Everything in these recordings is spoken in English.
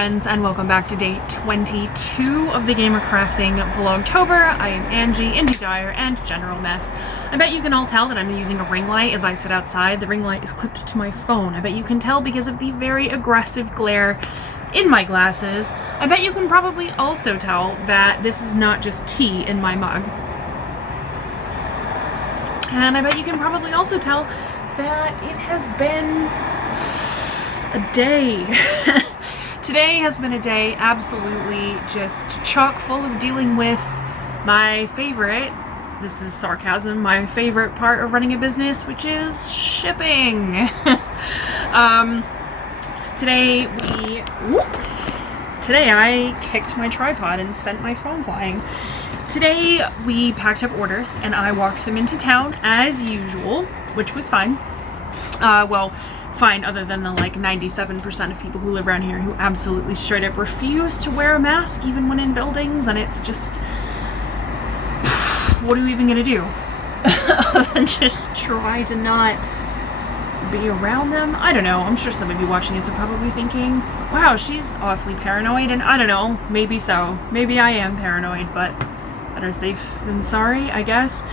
friends, and welcome back to day 22 of the Gamer Crafting Vlogtober. I am Angie, Indie Dyer, and General Mess. I bet you can all tell that I'm using a ring light as I sit outside. The ring light is clipped to my phone. I bet you can tell because of the very aggressive glare in my glasses. I bet you can probably also tell that this is not just tea in my mug. And I bet you can probably also tell that it has been a day. Today has been a day absolutely just chock full of dealing with my favorite, this is sarcasm, my favorite part of running a business, which is shipping. Today I kicked my tripod and sent my phone flying. Today we packed up orders and I walked them into town as usual, which was fine. Well, fine other than the like 97% of people who live around here who absolutely straight up refuse to wear a mask even when in buildings, and it's just, what are you even gonna do? Other than just try to not be around them? I don't know. I'm sure some of you watching this are probably thinking, wow, she's awfully paranoid, and I don't know, maybe so. Maybe I am paranoid, but better safe than sorry, I guess.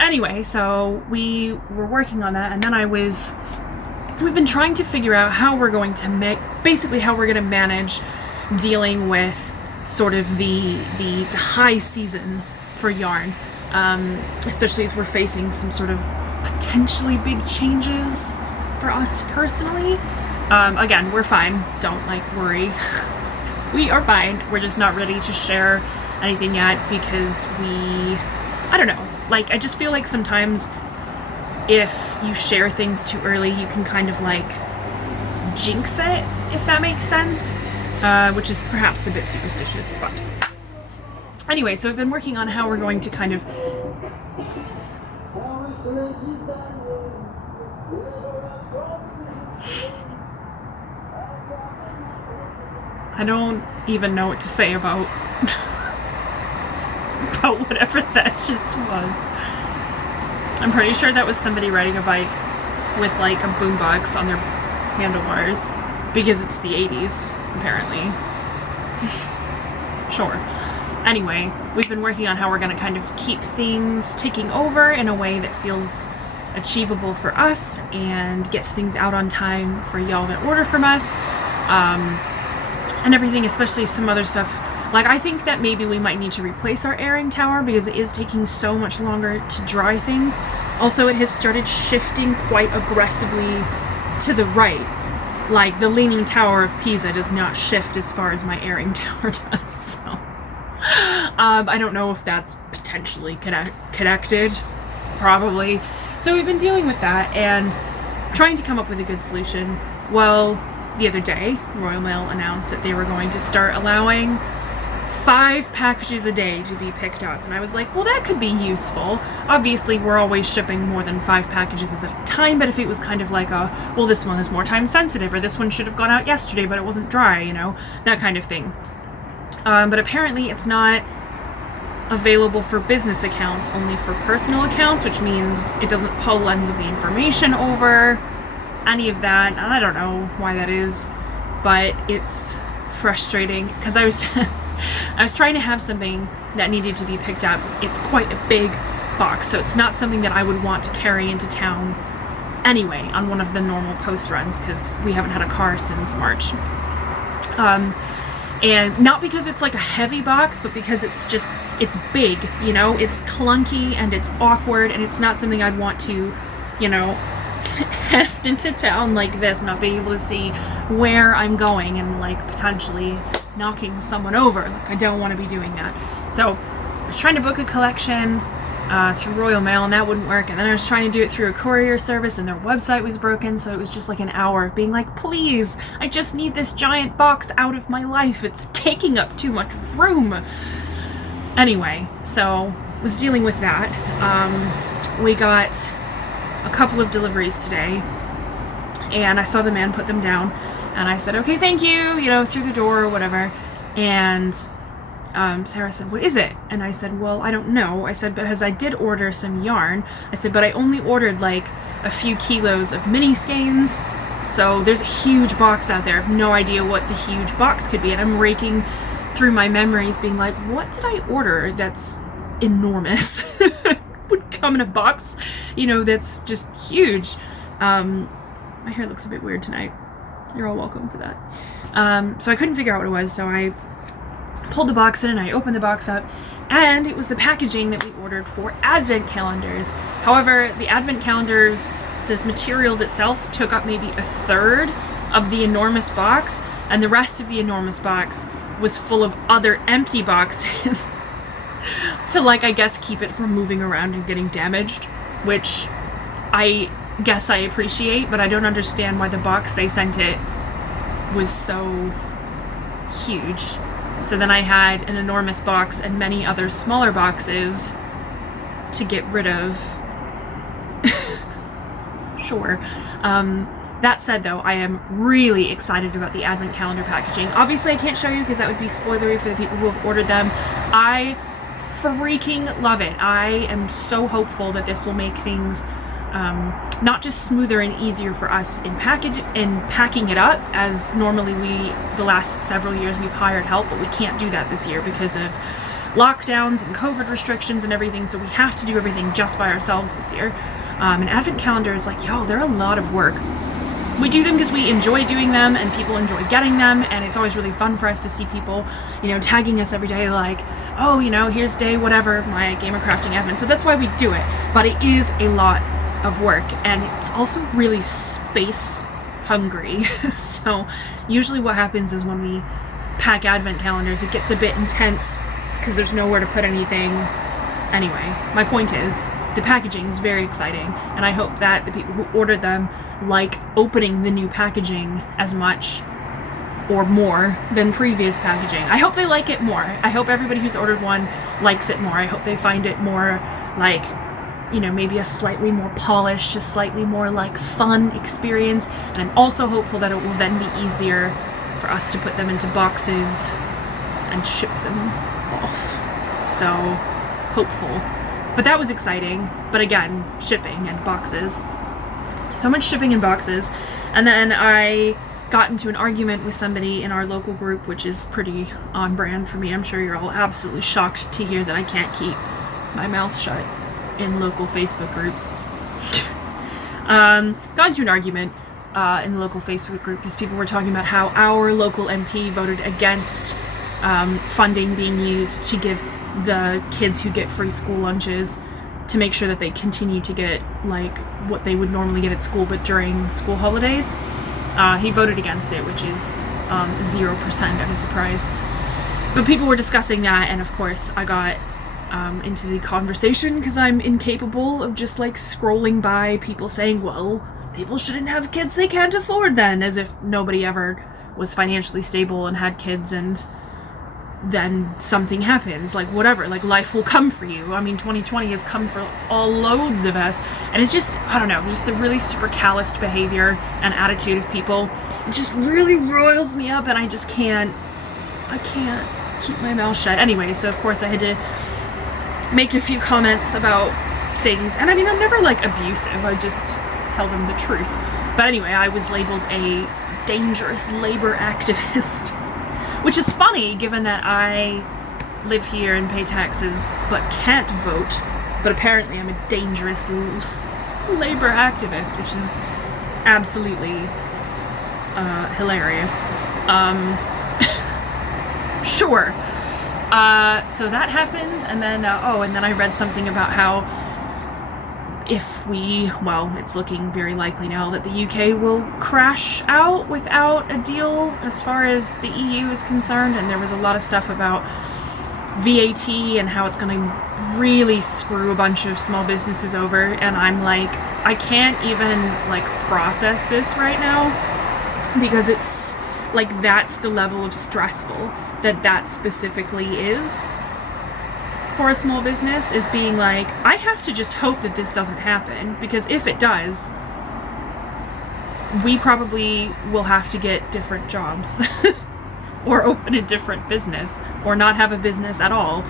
Anyway, so we were working on that, and then we've been trying to figure out how we're going to how we're going to manage dealing with sort of the high season for yarn, especially as we're facing some sort of potentially big changes for us personally. Again, we're fine. Don't worry. We are fine. We're just not ready to share anything yet because I don't know. I just feel like sometimes if you share things too early, you can kind of jinx it, if that makes sense, which is perhaps a bit superstitious, but anyway, so we've been working on how we're going to kind of I don't even know what to say about whatever that just was. I'm pretty sure that was somebody riding a bike with a boombox on their handlebars because it's the 80s, apparently. Sure. Anyway, we've been working on how we're going to kind of keep things ticking over in a way that feels achievable for us and gets things out on time for y'all that order from us, and everything, especially some other stuff. I think that maybe we might need to replace our airing tower because it is taking so much longer to dry things. Also, it has started shifting quite aggressively to the right. The Leaning Tower of Pisa does not shift as far as my airing tower does, so I don't know if that's potentially connected. Probably. So we've been dealing with that and trying to come up with a good solution. Well, the other day, Royal Mail announced that they were going to start allowing 5 packages a day to be picked up, and I was like, well, that could be useful. Obviously, we're always shipping more than 5 packages at a time, but if it was kind of well, this one is more time sensitive, or this one should have gone out yesterday, but it wasn't dry, that kind of thing. But apparently it's not available for business accounts, only for personal accounts, which means it doesn't pull any of the information over, any of that. I don't know why that is, but it's frustrating, because I was trying to have something that needed to be picked up. It's quite a big box, so it's not something that I would want to carry into town anyway on one of the normal post runs, because we haven't had a car since March. And not because it's a heavy box, but because it's big, it's clunky and it's awkward, and it's not something I'd want to, heft into town like this, not being able to see where I'm going and potentially knocking someone over. I don't want to be doing that. So I was trying to book a collection through Royal Mail, and that wouldn't work. And then I was trying to do it through a courier service, and their website was broken, so it was just an hour of being please, I just need this giant box out of my life. It's taking up too much room. Anyway, so was dealing with that. We got a couple of deliveries today, and I saw the man put them down, and I said, okay, thank you, through the door or whatever. And Sarah said, what is it? And I said, well, I don't know. I said, because I did order some yarn. I said, but I only ordered a few kilos of mini skeins So there's a huge box out there. I have no idea what the huge box could be. And I'm raking through my memories being like, what did I order that's enormous? Would come in a box, you know, that's just huge. My hair looks a bit weird tonight. You're all welcome for that. So I couldn't figure out what it was, so I pulled the box in and I opened the box up, and it was the packaging that we ordered for advent calendars. However, the advent calendars, the materials itself took up maybe a third of the enormous box, and the rest of the enormous box was full of other empty boxes to, like, I guess keep it from moving around and getting damaged, which I guess I appreciate, but I don't understand why the box they sent it was so huge. So then I had an enormous box and many other smaller boxes to get rid of. Sure. That said, though, I am really excited about the advent calendar packaging. Obviously, I can't show you because that would be spoilery for the people who have ordered them. I freaking love it. I am so hopeful that this will make things not just smoother and easier for us in packing it up, as normally the last several years we've hired help, but we can't do that this year because of lockdowns and COVID restrictions and everything, so we have to do everything just by ourselves this year. And advent calendars, like, yo, they're a lot of work. We do them because we enjoy doing them and people enjoy getting them, and it's always really fun for us to see people, you know, tagging us every day like, oh, you know, here's day whatever of my Gamer Crafting Advent. So that's why we do it. But it is a lot of work, and it's also really space hungry. So usually what happens is when we pack advent calendars, it gets a bit intense because there's nowhere to put anything. Anyway, my point is, the packaging is very exciting, and I hope that the people who ordered them like opening the new packaging as much or more than previous packaging. I hope they like it more. I hope everybody who's ordered one likes it more. I hope they find it more like, you know, maybe a slightly more polished, a slightly more like fun experience. And I'm also hopeful that it will then be easier for us to put them into boxes and ship them off. So hopeful. But that was exciting. But again, shipping and boxes. So much shipping and boxes. And then I got into an argument with somebody in our local group, which is pretty on brand for me. I'm sure you're all absolutely shocked to hear that I can't keep my mouth shut in local Facebook groups. Got into an argument in the local Facebook group because people were talking about how our local MP voted against funding being used to give the kids who get free school lunches to make sure that they continue to get like what they would normally get at school but during school holidays. He voted against it, which is 0% of a surprise. But people were discussing that, and of course I got into the conversation because I'm incapable of just like scrolling by people saying, well, people shouldn't have kids they can't afford then, as if nobody ever was financially stable and had kids and then something happens, like whatever, like life will come for you. I mean, 2020 has come for all loads of us, and it's just, I don't know, just the really super calloused behavior and attitude of people. It just really roils me up, and I can't keep my mouth shut. Anyway, so of course I had to make a few comments about things, and I mean, I'm never like abusive, I just tell them the truth. But anyway, I was labeled a dangerous labor activist, which is funny given that I live here and pay taxes but can't vote, but apparently I'm a dangerous labor activist, which is absolutely hilarious. Sure. So that happened, and then and then I read something about how it's looking very likely now that the UK will crash out without a deal as far as the EU is concerned, and there was a lot of stuff about VAT and how it's going to really screw a bunch of small businesses over, and I'm like, I can't even like process this right now, because it's like that's the level of stressful that specifically is for a small business, is being like, I have to just hope that this doesn't happen, because if it does, we probably will have to get different jobs or open a different business or not have a business at all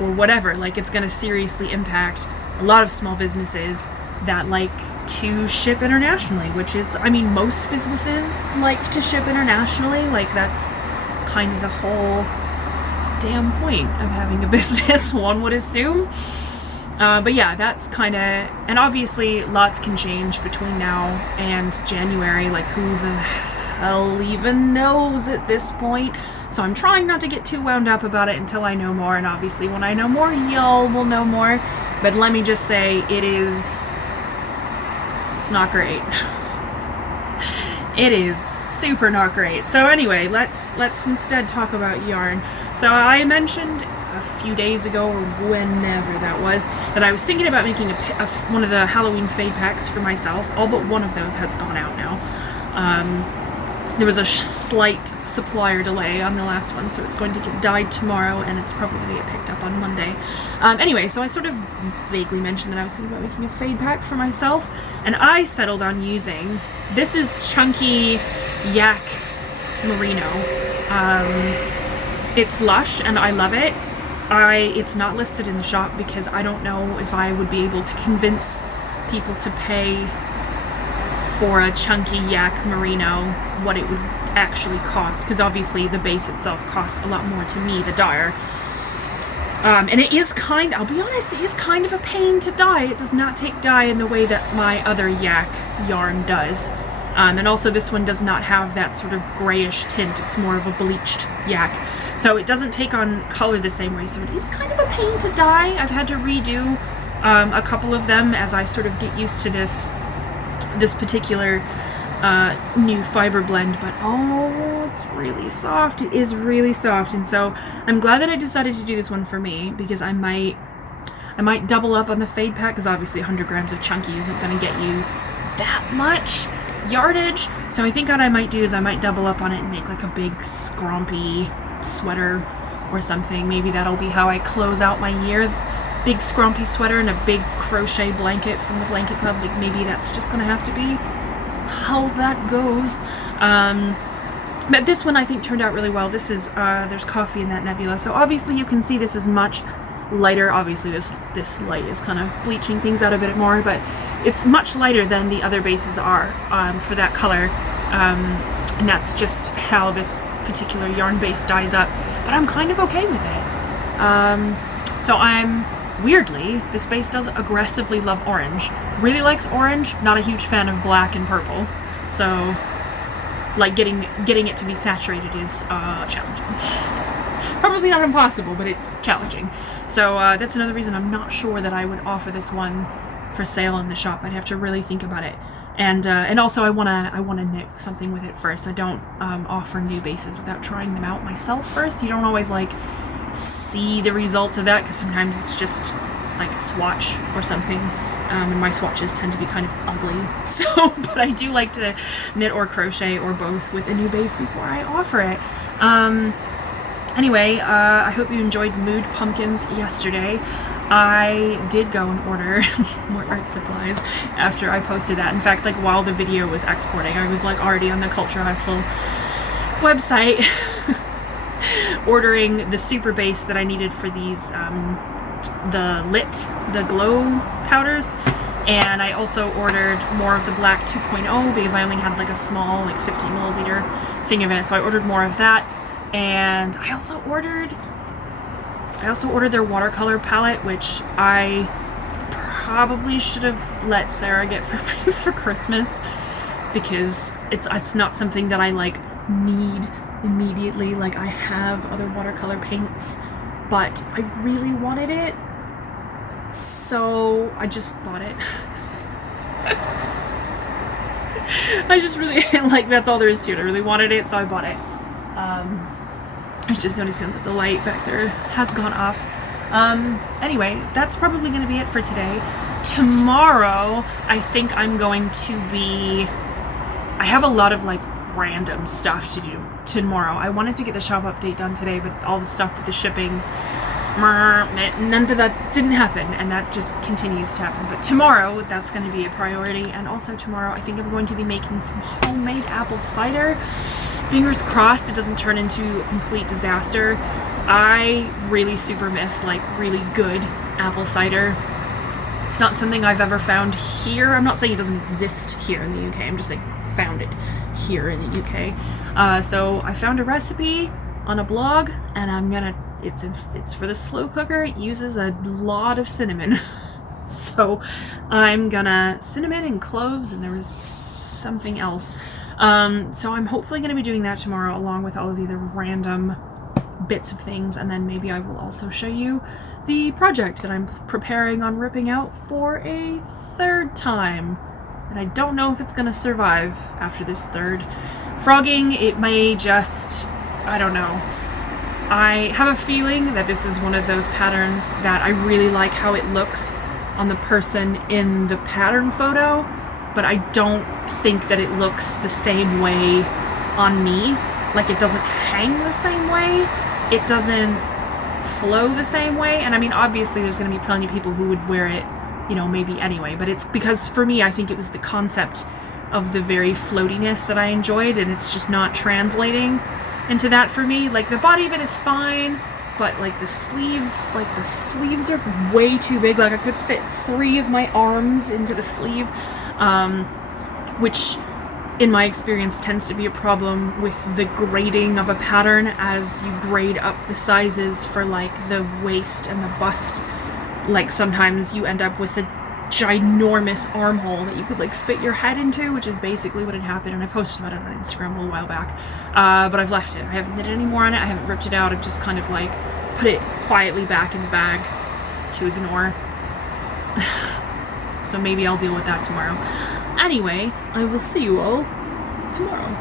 or whatever. Like, it's going to seriously impact a lot of small businesses, that like to ship internationally, which is, I mean, most businesses like to ship internationally. Like, that's kind of the whole damn point of having a business, one would assume. But yeah, that's kind of, and obviously lots can change between now and January. Like, who the hell even knows at this point? So I'm trying not to get too wound up about it until I know more, and obviously when I know more, y'all will know more. But let me just say, it's not great. It is super not great. So anyway, let's instead talk about yarn. So I mentioned a few days ago, or whenever that was, that I was thinking about making one of the Halloween fade packs for myself. All but one of those has gone out now. There was a slight supplier delay on the last one, so it's going to get dyed tomorrow, and it's probably going to get picked up on Monday. Anyway, so I sort of vaguely mentioned that I was thinking about making a fade pack for myself, and I settled on using, this is chunky yak merino. It's lush, and I love it. It's not listed in the shop because I don't know if I would be able to convince people to pay for a chunky yak merino what it would actually cost, because obviously the base itself costs a lot more to me, the dyer. And it is I'll be honest, it is kind of a pain to dye. It does not take dye in the way that my other yak yarn does. And also this one does not have that sort of grayish tint. It's more of a bleached yak. So it doesn't take on color the same way. So it is kind of a pain to dye. I've had to redo a couple of them as I sort of get used to this particular new fiber blend, but oh, it's really soft. It is really soft, and so I'm glad that I decided to do this one for me, because I might double up on the fade pack, because obviously 100 grams of chunky isn't going to get you that much yardage. So I think what I might do is I might double up on it and make like a big scrumpy sweater or something. Maybe that'll be how I close out my year. Big scrumpy sweater and a big crochet blanket from the blanket club. Like, maybe that's just gonna have to be how that goes. But this one I think turned out really well. This is there's coffee in that nebula, so obviously you can see this is much lighter. Obviously this light is kind of bleaching things out a bit more, but it's much lighter than the other bases are for that color, and that's just how this particular yarn base dyes up. But I'm kind of okay with it. So weirdly, this base does aggressively love orange. Really likes orange, not a huge fan of black and purple. So, like, getting it to be saturated is challenging. Probably not impossible, but it's challenging. So that's another reason I'm not sure that I would offer this one for sale in the shop. I'd have to really think about it. And also I wanna knit something with it first. I don't offer new bases without trying them out myself first. You don't always like see the results of that, because sometimes it's just like a swatch or something, and my swatches tend to be kind of ugly. So, but I do like to knit or crochet or both with a new base before I offer it. Anyway, I hope you enjoyed Mood Pumpkins yesterday. I did go and order more art supplies after I posted that. In fact, like, while the video was exporting, I was like already on the Culture Hustle website ordering the super base that I needed for these, the glow powders, and I also ordered more of the black 2.0 because I only had like a small, like 50 milliliter thing of it, so I ordered more of that. And I also ordered their watercolor palette, which I probably should have let Sarah get for me for Christmas, because it's not something that I like need immediately. Like, I have other watercolor paints, but I really wanted it, so I just bought it. I just really, like, that's all there is to it. I really wanted it, so I bought it. I was just noticing that the light back there has gone off. Anyway, that's probably going to be it for today. Tomorrow, I think I'm going to be... I have a lot of, like, random stuff to do tomorrow. I wanted to get the shop update done today, but all the stuff with the shipping, none of that didn't happen, and that just continues to happen. But tomorrow, that's going to be a priority. And also tomorrow, I think I'm going to be making some homemade apple cider. Fingers crossed it doesn't turn into a complete disaster. I really super miss, like, really good apple cider. It's not something I've ever found here. I'm not saying it doesn't exist here in the UK. I'm just saying found it here in the UK. So I found a recipe on a blog, and I'm gonna, it's for the slow cooker. It uses a lot of cinnamon. So I'm gonna, cinnamon and cloves, and there was something else. So I'm hopefully gonna be doing that tomorrow, along with all of the other random bits of things, and then maybe I will also show you the project that I'm preparing on ripping out for a third time. And I don't know if it's gonna survive after this third. Frogging, it may just, I don't know. I have a feeling that this is one of those patterns that I really like how it looks on the person in the pattern photo, but I don't think that it looks the same way on me. Like, it doesn't hang the same way. It doesn't flow the same way. And I mean, obviously there's going to be plenty of people who would wear it, you know, maybe anyway, but it's because for me, I think it was the concept of the very floatiness that I enjoyed, and it's just not translating into that for me. Like, the body of it is fine, but like the sleeves are way too big. Like, I could fit 3 of my arms into the sleeve, which in my experience tends to be a problem with the grading of a pattern as you grade up the sizes for like the waist and the bust. Like, sometimes you end up with a ginormous armhole that you could like fit your head into, which is basically what had happened, and I posted about it on Instagram a little while back, but I've left it. I haven't knitted any more on it. I haven't ripped it out. I've just kind of like put it quietly back in the bag to ignore. So maybe I'll deal with that tomorrow. Anyway, I will see you all tomorrow.